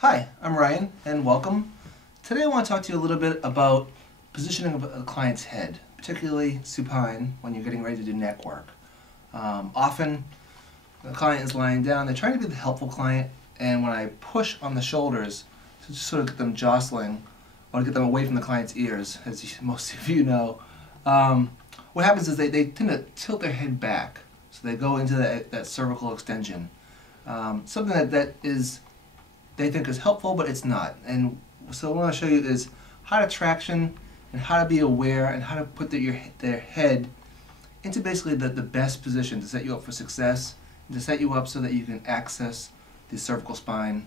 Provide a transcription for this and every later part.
Hi, I'm Ryan and welcome. Today I want to talk to you a little bit about positioning of a client's head, particularly supine when you're getting ready to do neck work. Often the client is lying down, they're trying to be the helpful client, and when I push on the shoulders to just sort of get them jostling or to get them away from the client's ears, as most of you know, what happens is they tend to tilt their head back. So they go into that cervical extension. Something that is they think is helpful, but it's not. And so what I want to show you is how to traction and how to be aware and how to put their head into basically the best position to set you up for success and to set you up so that you can access the cervical spine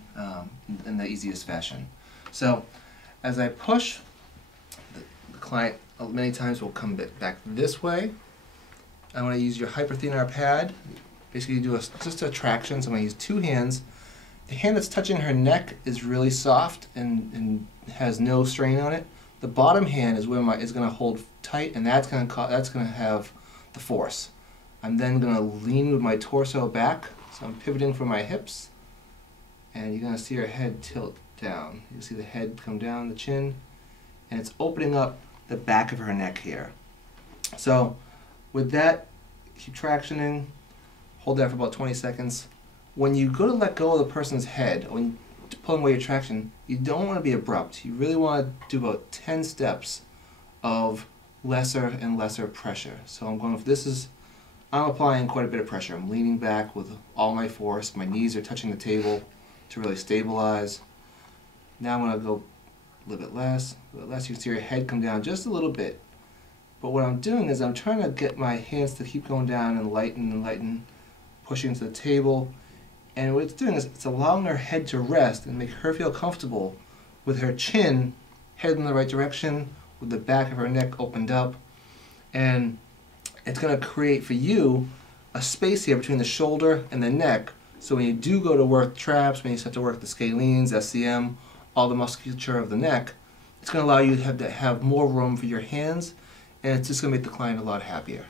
in the easiest fashion. So as I push, the client many times will come back this way. I want to use your hyperthenar pad. Basically do just a traction, so I'm going to use two hands. The hand that's touching her neck is really soft and has no strain on it. The bottom hand is where is going to hold tight, and that's going to have the force. I'm then going to lean with my torso back, so I'm pivoting from my hips, and you're going to see her head tilt down. You'll see the head come down, the chin, and it's opening up the back of her neck here. So with that, keep tractioning, hold that for about 20 seconds. When you go to let go of the person's head, or when you're pulling away your traction, you don't want to be abrupt. You really want to do about 10 steps of lesser and lesser pressure. So I'm applying quite a bit of pressure. I'm leaning back with all my force. My knees are touching the table to really stabilize. Now I'm going to go a little bit less. You can see your head come down just a little bit. But what I'm doing is I'm trying to get my hands to keep going down and lighten, pushing to the table. And what it's doing is it's allowing her head to rest and make her feel comfortable with her chin headed in the right direction, with the back of her neck opened up. And it's going to create for you a space here between the shoulder and the neck, so when you do go to work traps, when you start to work the scalenes, SCM, all the musculature of the neck, it's going to allow you to have more room for your hands, and it's just going to make the client a lot happier.